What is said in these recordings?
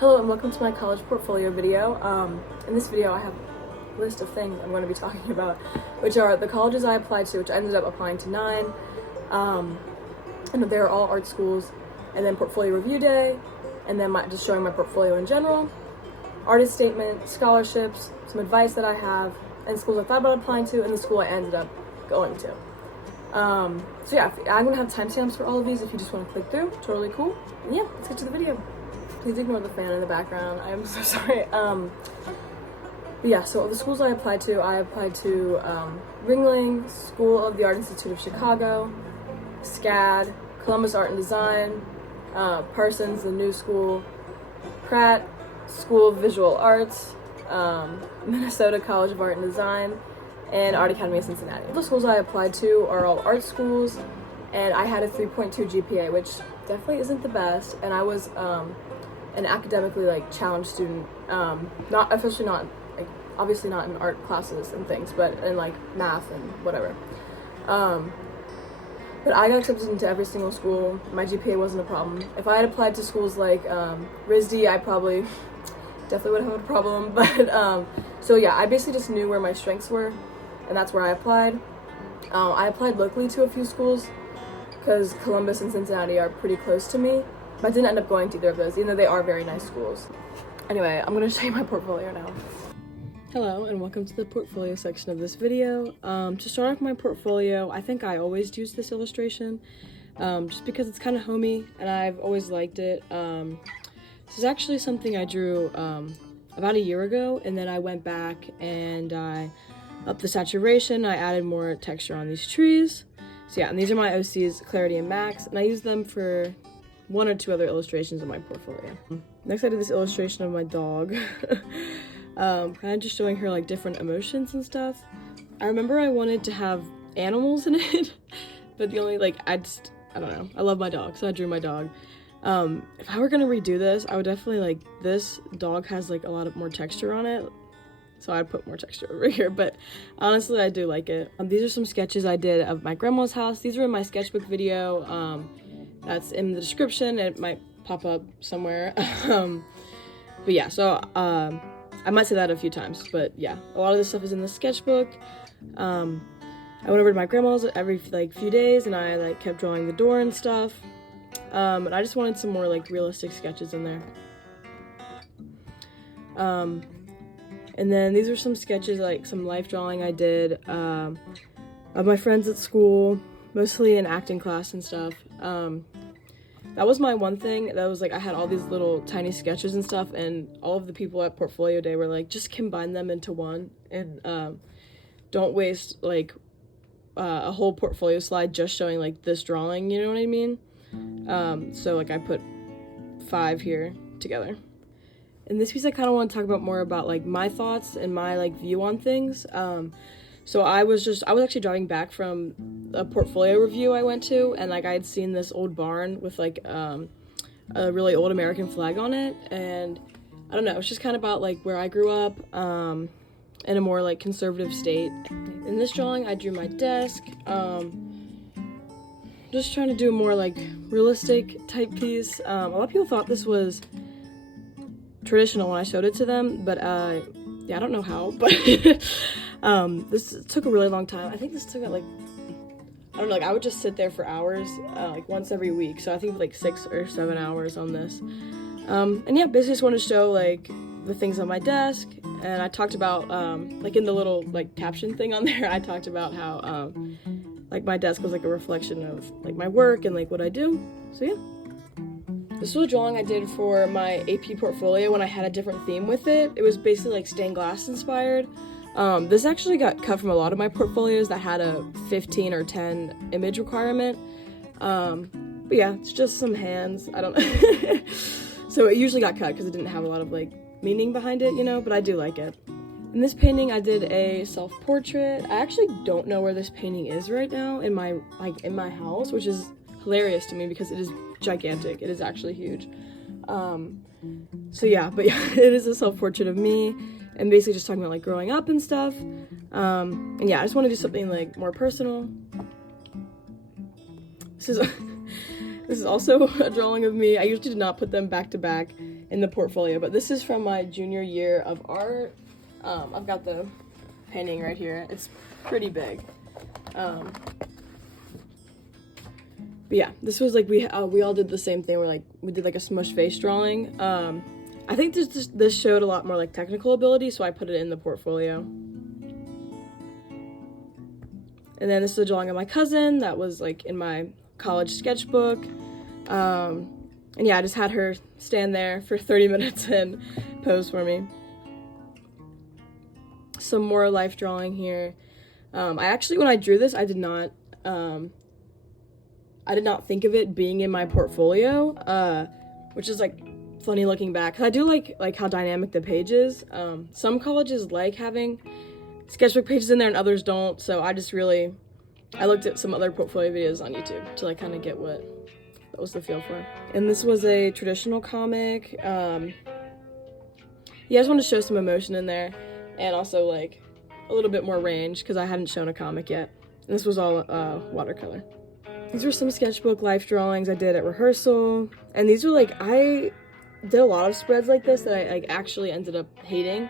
Hello and welcome to my college portfolio video. In this video I have a list of things I'm going to be talking about, which are the colleges I applied to, which I ended up applying to 9, and they're all art schools, and then portfolio review day, and then just showing my portfolio in general, artist statement, scholarships, some advice that I have, and schools I thought about applying to, and the school I ended up going to. So yeah, I'm going to have timestamps for all of these if you just want to click through. Totally cool. And yeah, let's get to the video. Please ignore the fan in the background. I'm so sorry. But yeah, so the schools I applied to Ringling, School of the Art Institute of Chicago, SCAD, Columbus Art and Design, Parsons, the New School, Pratt, School of Visual Arts, Minnesota College of Art and Design, and Art Academy of Cincinnati. The schools I applied to are all art schools, and I had a 3.2 GPA, which definitely isn't the best, and I was an academically challenged student, obviously not in art classes and things, but in math and whatever. But I got accepted into every single school. My GPA wasn't a problem. If I had applied to schools like RISD, I probably definitely would have had a problem. But so yeah, I basically just knew where my strengths were, and that's where I applied. I applied locally to a few schools because Columbus and Cincinnati are pretty close to me. But I didn't end up going to either of those, even though they are very nice schools. Anyway, I'm going to show you my portfolio now. Hello, and welcome to the portfolio section of this video. To start off my portfolio, I think I always use this illustration, just because it's kind of homey, and I've always liked it. This is actually something I drew about a year ago, and then I went back and I upped the saturation, I added more texture on these trees. So yeah, and these are my OCs, Clarity and Max, and I use them for 1 or 2 other illustrations in my portfolio. Next I did this illustration of my dog. Kind of just showing her different emotions and stuff. I remember I wanted to have animals in it, but the only I don't know. I love my dog, so I drew my dog. If I were gonna redo this, I would definitely this dog has a lot more texture on it, so I'd put more texture over here, but honestly I do like it. These are some sketches I did of my grandma's house. These are in my sketchbook video. That's in the description. It might pop up somewhere. But yeah, so I might say that a few times, but yeah, a lot of this stuff is in the sketchbook. I went over to my grandma's every few days, and I kept drawing the door and stuff. And I just wanted some more realistic sketches in there. And then these are some sketches, some life drawing I did of my friends at school, mostly in acting class and stuff. That was my one thing. That was I had all these little tiny sketches and stuff, and all of the people at portfolio day were just combine them into one, and don't waste a whole portfolio slide just showing this drawing, you know what I mean? So I put 5 here together. In this piece I kind of want to talk about more about my thoughts and my view on things. So I was actually driving back from a portfolio review I went to, and I had seen this old barn with a really old American flag on it, and I don't know, it's just kind of about where I grew up, in a more conservative state. In this drawing I drew my desk, just trying to do a more realistic type piece. A lot of people thought this was traditional when I showed it to them, but yeah, I don't know how, but this took a really long time. I think this took I don't know, I would just sit there for hours, once every week, so I think 6 or 7 hours on this. And yeah, basically just wanted to show the things on my desk, and I talked about in the little caption thing on there, I talked about how my desk was a reflection of my work and what I do. So yeah. This was a drawing I did for my AP portfolio when I had a different theme with it. It was basically stained glass inspired. This actually got cut from a lot of my portfolios that had a 15 or 10 image requirement. But yeah, it's just some hands. I don't know. So it usually got cut because it didn't have a lot of meaning behind it, but I do like it. In this painting I did a self-portrait. I actually don't know where this painting is right now in my in my house, which is hilarious to me because it is gigantic. It is actually huge. So yeah, but yeah, it is a self-portrait of me, and basically just talking about growing up and stuff. And yeah, I just want to do something more personal. This is also a drawing of me. I usually do not put them back to back in the portfolio, but this is from my junior year of art. I've got the painting right here. It's pretty big. But yeah, this was like, we all did the same thing. We did like a smush face drawing. I think this showed a lot more like technical ability, so I put it in the portfolio. And then this is a drawing of my cousin that was like in my college sketchbook. And yeah, I just had her stand there for 30 minutes and pose for me. Some more life drawing here. I actually, when I drew this, I did not think of it being in my portfolio, which is like funny looking back. 'Cause I do like how dynamic the page is. Some colleges like having sketchbook pages in there and others don't, so I looked at some other portfolio videos on YouTube to like kind of get what that was the feel for. And this was a traditional comic. Yeah, I just wanted to show some emotion in there, and also like a little bit more range because I hadn't shown a comic yet. And this was all watercolor. These were some sketchbook life drawings I did at rehearsal, and these were like, I did a lot of spreads like this that I like actually ended up hating,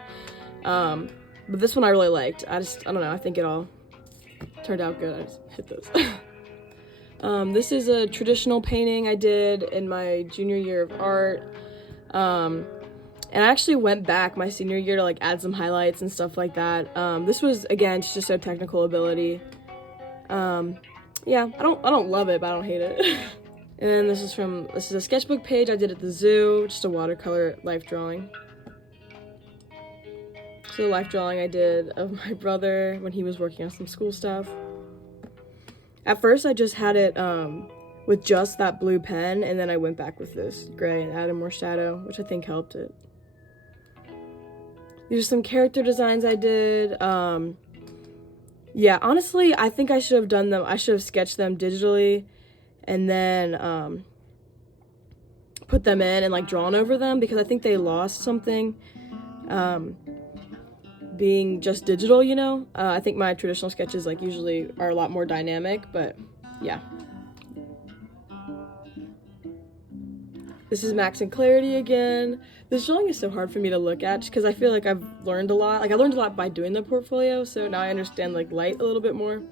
but this one I really liked. I don't know, I think it all turned out good. I just hit this. This is a traditional painting I did in my junior year of art, and I actually went back my senior year to like add some highlights and stuff like that. This was, again, just a technical ability. Yeah, I don't love it, but I don't hate it. And this is a sketchbook page I did at the zoo, just a watercolor life drawing. So the life drawing I did of my brother when he was working on some school stuff. At first I just had it with just that blue pen, and then I went back with this gray and added more shadow, which I think helped it. These are some character designs I did. Yeah, honestly, I think I should have done them. I should have sketched them digitally and then put them in and like drawn over them, because I think they lost something being just digital, you know? I think my traditional sketches like usually are a lot more dynamic, but yeah. This is Max and Clarity again. This drawing is so hard for me to look at just because I feel like I've learned a lot. Like I learned a lot by doing the portfolio, so now I understand like light a little bit more.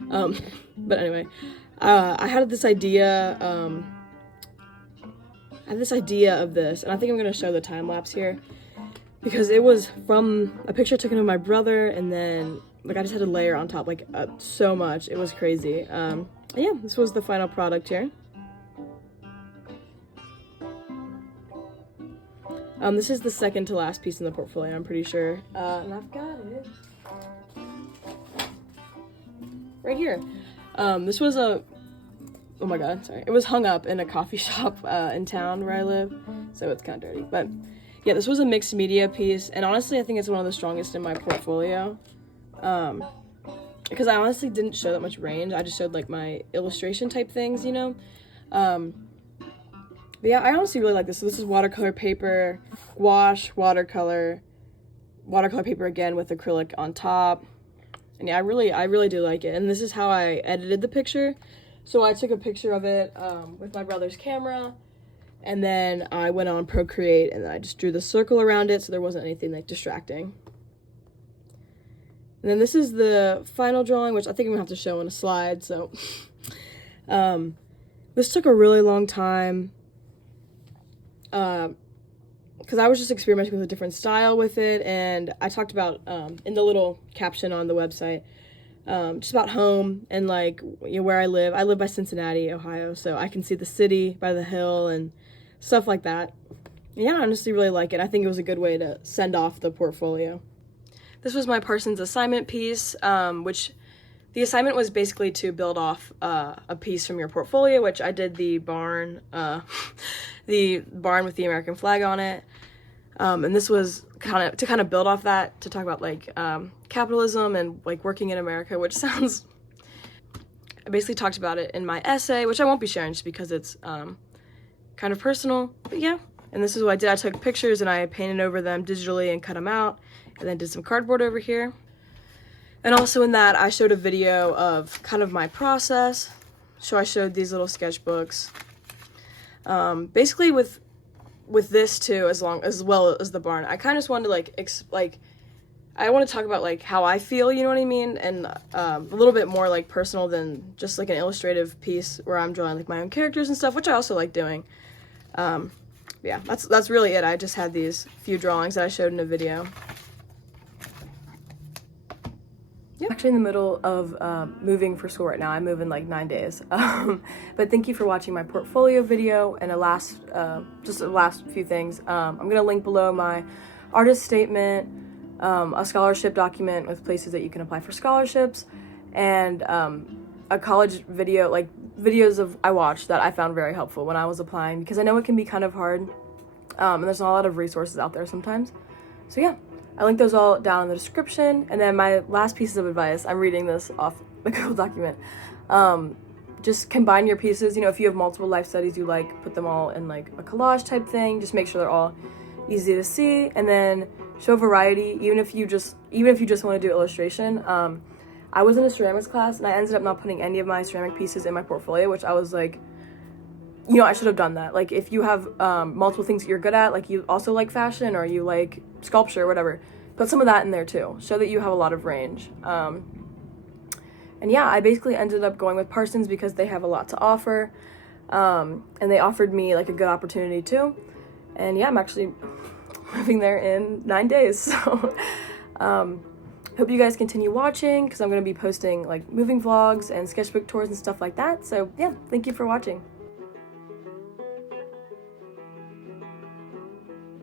But anyway, I had this idea. Of this, and I think I'm gonna show the time lapse here because it was from a picture I took of my brother, and then like I just had to layer on top like so much. It was crazy. Yeah, this was the final product here. This is the second to last piece in the portfolio, I'm pretty sure. And I've got it right here. This was oh my god, sorry. It was hung up in a coffee shop in town where I live, so it's kind of dirty. But yeah, this was a mixed media piece, and honestly, I think it's one of the strongest in my portfolio. Because I honestly didn't show that much range. I just showed like my illustration type things, you know? But yeah, I honestly really like this. So this is watercolor paper, gouache, watercolor paper again with acrylic on top. And yeah, I really do like it. And this is how I edited the picture. So I took a picture of it with my brother's camera, and then I went on Procreate, and then I just drew the circle around it so there wasn't anything like distracting. And then this is the final drawing, which I think I'm gonna have to show in a slide. So this took a really long time. Because I was just experimenting with a different style with it, and I talked about in the little caption on the website just about home and like, you know, where I live. I live by Cincinnati, Ohio, so I can see the city by the hill and stuff like that. Yeah, I honestly really like it. I think it was a good way to send off the portfolio. This was my Parsons assignment piece, which the assignment was basically to build off a piece from your portfolio, which I did the barn with the American flag on it. And this was kind of build off that, to talk about like capitalism and like working in America, which sounds, I basically talked about it in my essay, which I won't be sharing just because it's kind of personal, but yeah. And this is what I did. I took pictures and I painted over them digitally and cut them out, and then did some cardboard over here. And also in that, I showed a video of kind of my process. So I showed these little sketchbooks. Basically with with this too, as well as the barn, I kind of just wanted to like I want to talk about like how I feel, you know what I mean, and a little bit more like personal than just like an illustrative piece where I'm drawing like my own characters and stuff, which I also like doing. Yeah, that's really it. I just had these few drawings that I showed in a video. Yep. Actually in the middle of moving for school right now. I move in like 9 days. But thank you for watching my portfolio video, and just the last few things. I'm gonna link below my artist statement, a scholarship document with places that you can apply for scholarships, and a college video, like videos I watched that I found very helpful when I was applying, because I know it can be kind of hard, and there's not a lot of resources out there sometimes. So yeah, I link those all down in the description. And then my last pieces of advice, I'm reading this off the Google document. Just combine your pieces. You know, if you have multiple life studies you like, put them all in like a collage type thing. Just make sure they're all easy to see, and then show variety. Even if you just want to do illustration. I was in a ceramics class and I ended up not putting any of my ceramic pieces in my portfolio, which I was like, you know, I should have done that. Like, if you have multiple things that you're good at, like you also like fashion or you like sculpture or whatever, put some of that in there too. Show that you have a lot of range. And yeah, I basically ended up going with Parsons because they have a lot to offer. And they offered me like a good opportunity too. And yeah, I'm actually moving there in 9 days. So hope you guys continue watching, because I'm going to be posting like moving vlogs and sketchbook tours and stuff like that. So yeah, thank you for watching.